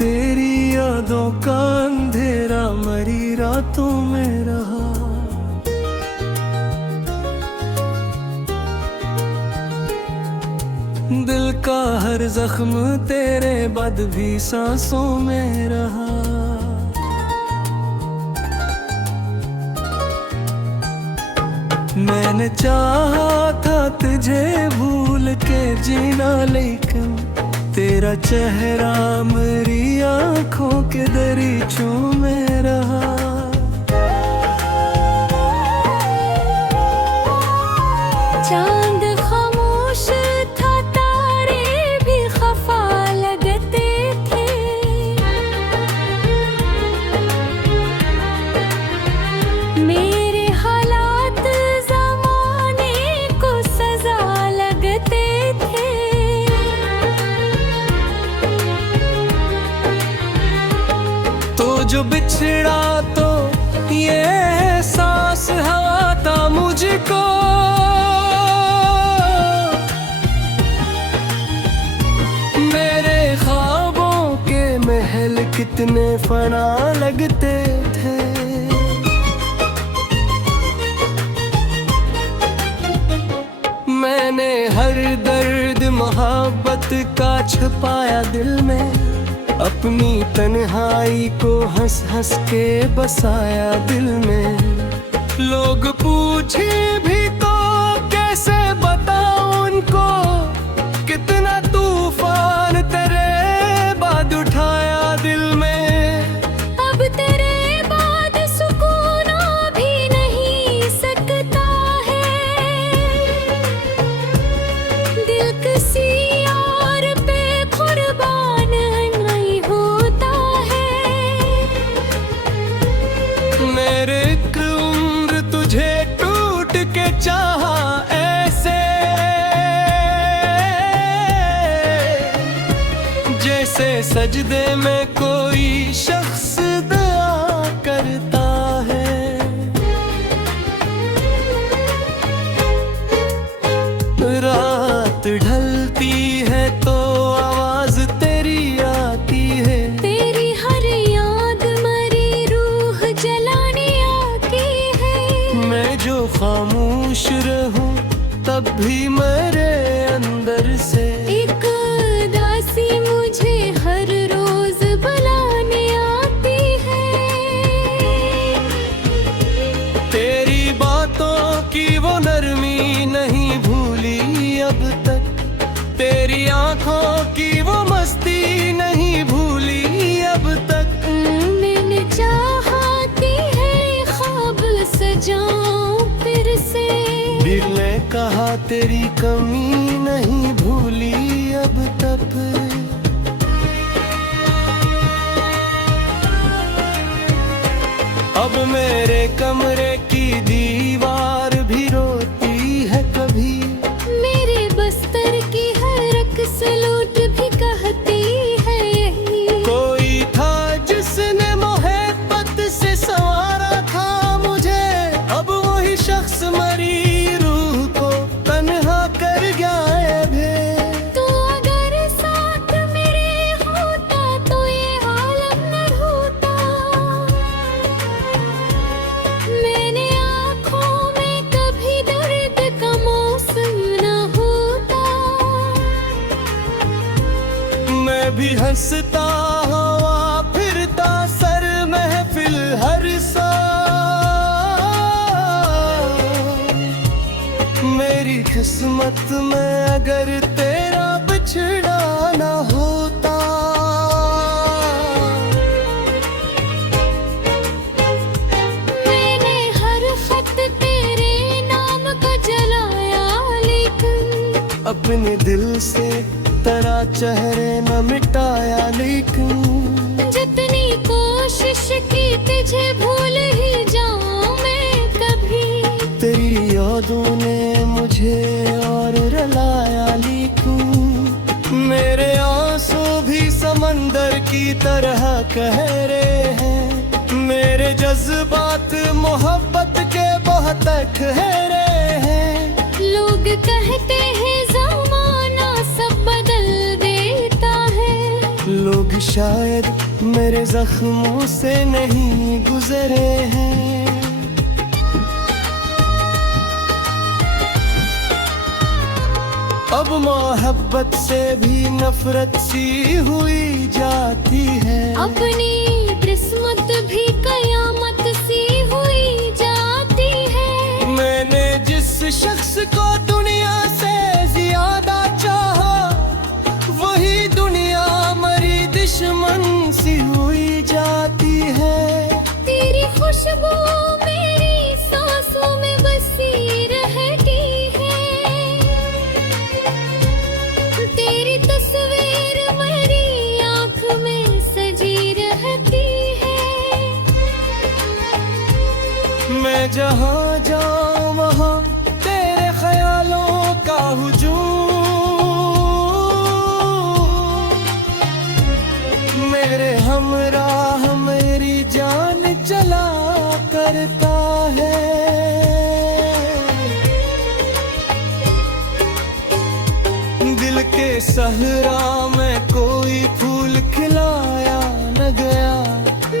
तेरी यादों का अंधेरा मरी रातों में रहा। दिल का हर जख्म तेरे बाद भी सांसों में रहा। मैंने चाहा था तुझे भूल के जीना, लेकिन तेरा चेहरा मेरी आँखों के दरीचों में रहा। चांद खामोश था, तारे भी खफा लगते थे। मेरे हालात ज़माने को सजा लगते थे। तो जो बिछड़ा तो ये एहसास हुआ था मुझको, मेरे ख्वाबों के महल कितने फना लगते थे। मैंने हर दर्द मोहब्बत का छुपाया दिल में, अपनी तन्हाई को हंस हंस के बसाया दिल में। लोग पूछे भी तो कैसे बताऊं उनको, कितना तूफान तेरे बाद उठाया दिल में। अब तेरे बाद सुकून भी नहीं सकता है। दिल किसी और पे कुर्बान नहीं होता है। मेरे एक उम्र तुझे टूट के चाहा ऐसे, जैसे सजदे में कोई शख्स दुआ करता है। रात ढलती है तो आवाज तेरी आती है। तेरी हर याद मरी रूह जलाने आती है। मैं जो खामोश रहूं तब भी मेरे अंदर से एक उदासी मुझे हर रोज बुलाने आती है। तेरी बातों की वो नरमी नहीं भूली अब तक, तेरी आंखों की वो मस्ती नहीं भूली अब तक। मैंने चाहा कि है ख्वाब सजाऊं फिर से। दिल ने कहा तेरी कमी नहीं भूली अब तक। अब मेरे कमरे की दीवार भी रोती है कभी, मेरे बस्तर की हर रक्स लूट भी कहती है यही। कोई था जिसने मोहब्बत से संवारा था मुझे, अब वही शख्स मरी रूह को तन्हा कर गया है। तू अगर साथ मेरे होता तो ये आलम न होता। मैंने आँखों में कभी दर्द का मौसम न होता। मैं भी हंसता हुआ फिरता सर महफिल हर साल। मेरी किस्मत में अगर तेरा बिछड़ा ना होता। मैंने हर खत तेरे नाम का जलाया, लेकिन अपने दिल से तेरा चेहरे न मिटाया, लेकिन जितनी कोशिश की तुझे भूल ही जाऊं मैं कभी। तेरी यादों ने मुझे और रुलाया, लेकिन मेरे आंसू भी समंदर की तरह कह रहे हैं। मेरे जज्बात मोहब्बत के बहुत ठहरे हैं। लोग कहते हैं ज़माना सब बदल देता है। लोग शायद मेरे जख्मों से नहीं गुजरे हैं। अब मोहब्बत से भी नफरत सी हुई जाती है। अपनी किस्मत भी कयामत सी हुई जाती है। मैंने जिस शख्स को दुनिया से ज्यादा चाहा, वही दुनिया मरी दुश्मन सी हुई जाती है। तेरी खुशबू मेरी सांसों में बसी रहती है। तेरी तस्वीर मेरी आँख में सजी रहती है। मैं जहाँ जाऊँ वहाँ तेरे ख्यालों का हुजूम मेरे हमराह मेरी जान चला करता है। दिल के सहरा में कोई फूल खिलाया न गया।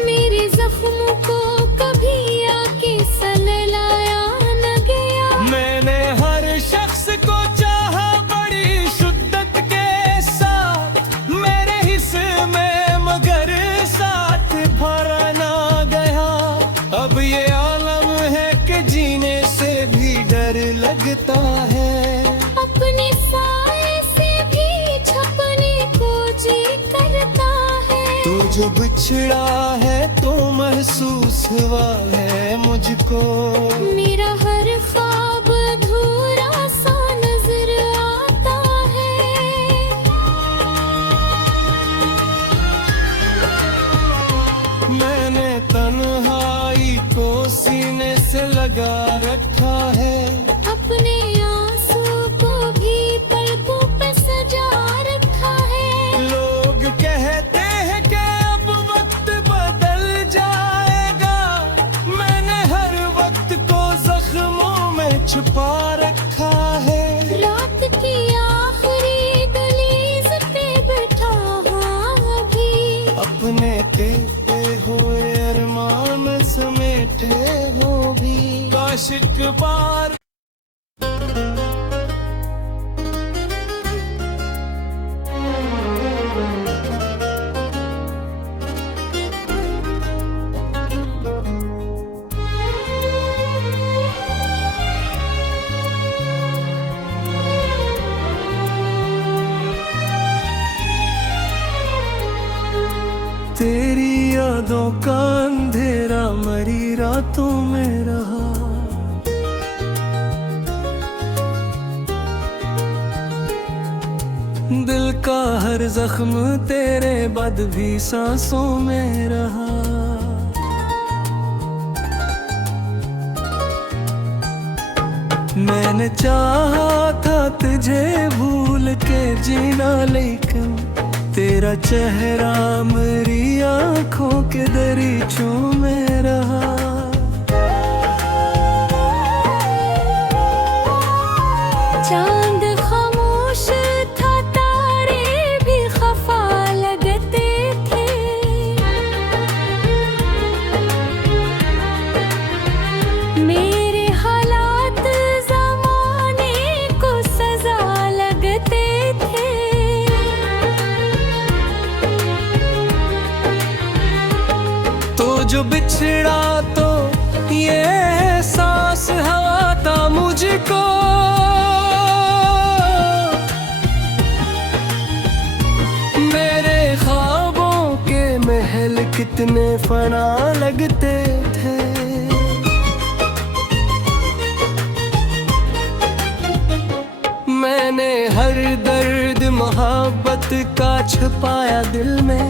मेरे जख्मों को कभी आके सललाया न गया। मैंने हर शख्स को चाहा बड़ी शिद्दत के साथ, मेरे हिस्से में मगर साथ भरा ना गया। अब ये आलम है कि जीने से भी डर लगता है। अपने साए से भी छपने को जी करता है। तू जो बिछड़ा है तो महसूस हुआ है मुझको। मेरा हर ख्वाब अधूरा सा नजर आता है। मैंने तन्हाई को सीने से लगा रखा है। अपने आंसू को भी पलकों पे सजा रखा है। लोग कहते हैं कि अब वक्त बदल जाएगा, मैंने हर वक्त को जख्मों में छुपा रखा है। रात की आखिरी दहलीज पे बैठा हूँ अभी। अपने कहते हुए अरमान समेटे हो भी आशिक बार। तेरी यादों का अंधेरा मरी रातों में रहा। दिल का हर जख्म तेरे बाद भी सांसों में रहा। मैंने चाहा था तुझे भूल के जीना, लेकिन तेरा चेहरा मेरी आँखों के दरीचों में रहा। चांद खामोश था, तारे भी खफा लगते थे। मेरे हालात ज़माने को सजा लगते थे। तो जो बिछड़ा तो ये एहसास हुआ था मुझको। मेरे ख्वाबों के महल कितने फना लगते थे। मैंने हर दर्द मोहब्बत का छुपाया दिल में।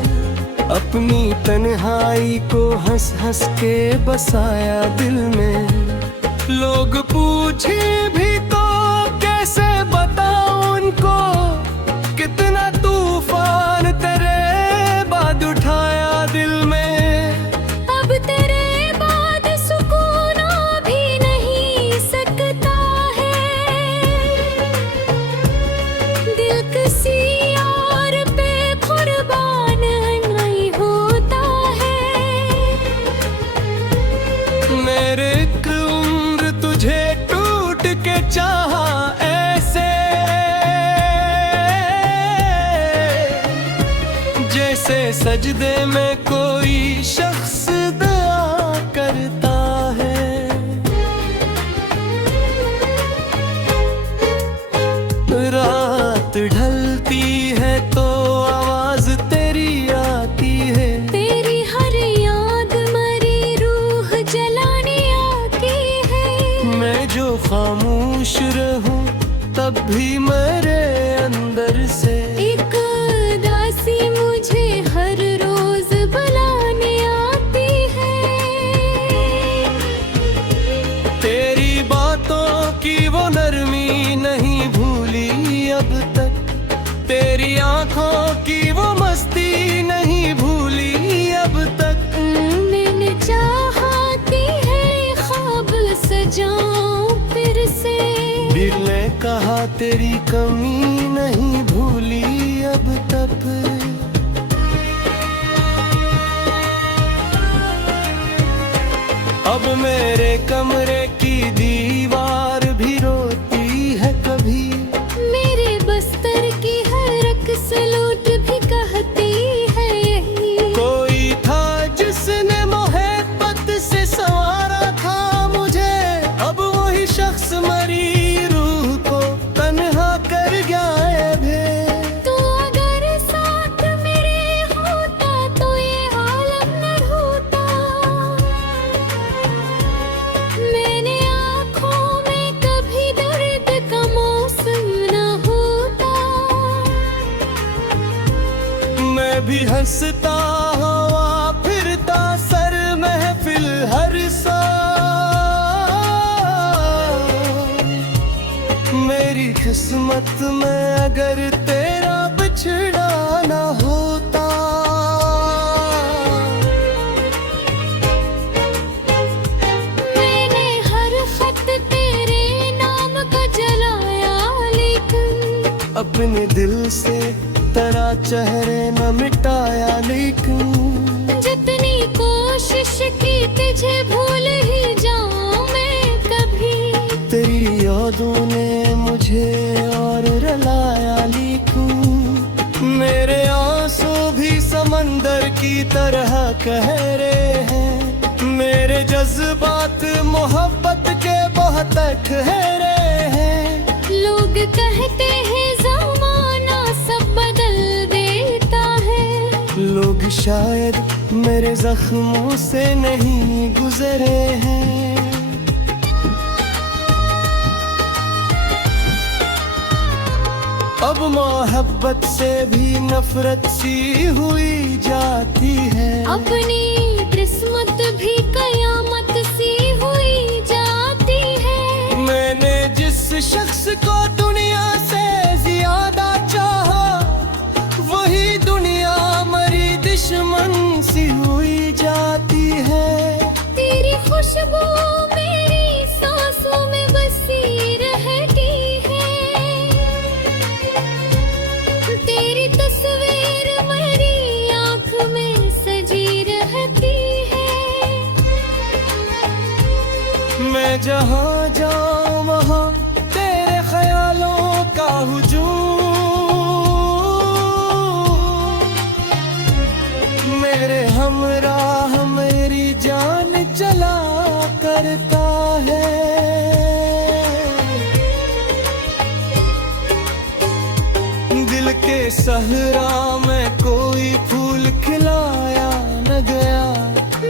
अपनी तन्हाई को हंस हंस के बसाया दिल में। लोग पूछे भी तो कैसे बताऊं उनको, कितना तूफान तेरे बाद उठाया दिल में। अब तेरे बाद सुकून भी नहीं सकता है। दिल किसी और पे कुर्बान चाहा ऐसे जैसे सजदे में कोई शख्स दुआ करता है। रात ढलती है तो आवाज तेरी आती है, तेरी हर याद मरी रूह जलाने आती है। मैं जो खामोश रहूं तब भी मेरे अंदर से एक उदासी मुझे हर रोज बुलाने आती है। तेरी बातों की वो नरमी नहीं भूली अब तक, तेरी आंखों की वो मस्ती नहीं भूली अब तक। मैंने चाहती है ख्वाब सजाऊं फिर से, दिल ने कहा तेरी कमी नहीं भूली अब तक। अब मेरे कमरे की दीवार भी रोती है कभी, मेरे बस्तर की हर रक्स लूट भी कहती है यही। कोई था जिसने मोहब्बत से संवारा था मुझे, अब वही शख्स मरी रूह को तन्हा कर गया है। तू अगर साथ मेरे होता तो ये आलम न होता। मैंने आँखों में कभी दर्द का मौसम न होता। मैं भी हंसता हवा फिरता सर महफिल हर साल। मेरी किस्मत में अगर तेरा बिछड़ा ना होता। मैंने हर खत तेरे नाम का जलाया लेकिन अपने दिल से तेरा चेहरे न मिटाया, लेकिन जितनी कोशिश की तुझे भूल ही जाऊं मैं कभी। तेरी यादों ने मुझे और रुलाया, लेकिन मेरे आंसू भी समंदर की तरह गहरे हैं। मेरे जज्बात मोहब्बत के बहुत गहरे हैं। लोग कहते हैं ज़माना सब बदल देता है, लोग शायद मेरे जख्मों से नहीं गुजरे हैं। अब मोहब्बत से भी नफरत सी हुई जाती है, अपनी किस्मत भी कयामत सी हुई जाती है। मैंने जिस शख्स को दुनिया से ज्यादा चाहा, वही दुनिया मरी दुश्मन सी हुई जाती है। तेरी खुशबू मेरी सांसों में बसी रहती है, तेरी तस्वीर मेरी आँख में सजी रहती है। मैं जहाँ जाऊँ वहाँ तेरे ख्यालों का हुजूम, मेरे हमराह मेरी जान चला करता है। दिल के सहरा में कोई फूल खिलाया न गया,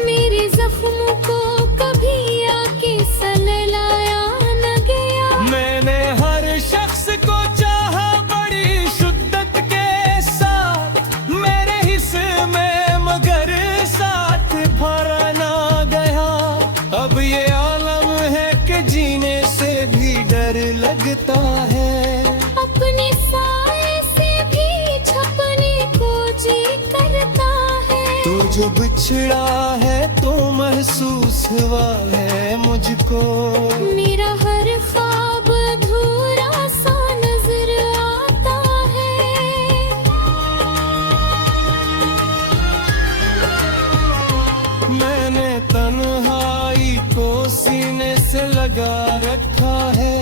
मेरे जख्मों को कभी आके सललाया न गया। मैंने हर शख्स को चाहा बड़ी शिद्दत के साथ, मेरे हिस्से में मगर साथ भरा ना गया। अब ये आलम है कि जीने से भी डर लगता है, अपने साए से भी छपने को जी करता है। तो जो बिछड़ा है तो महसूस हुआ है मुझको, मेरा हर ख्वाब अधूरा सा नजर आता है। मैंने तन्हाई को सीने से लगा रखा है,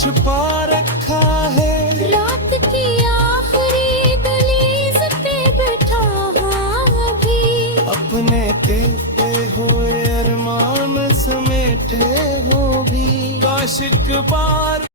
छुपा रखा है। रात की आखिरी दहलीज पे बैठा हाँ अभी, अपने तेरे हुए अरमान समेटे हो भी, काश एक बार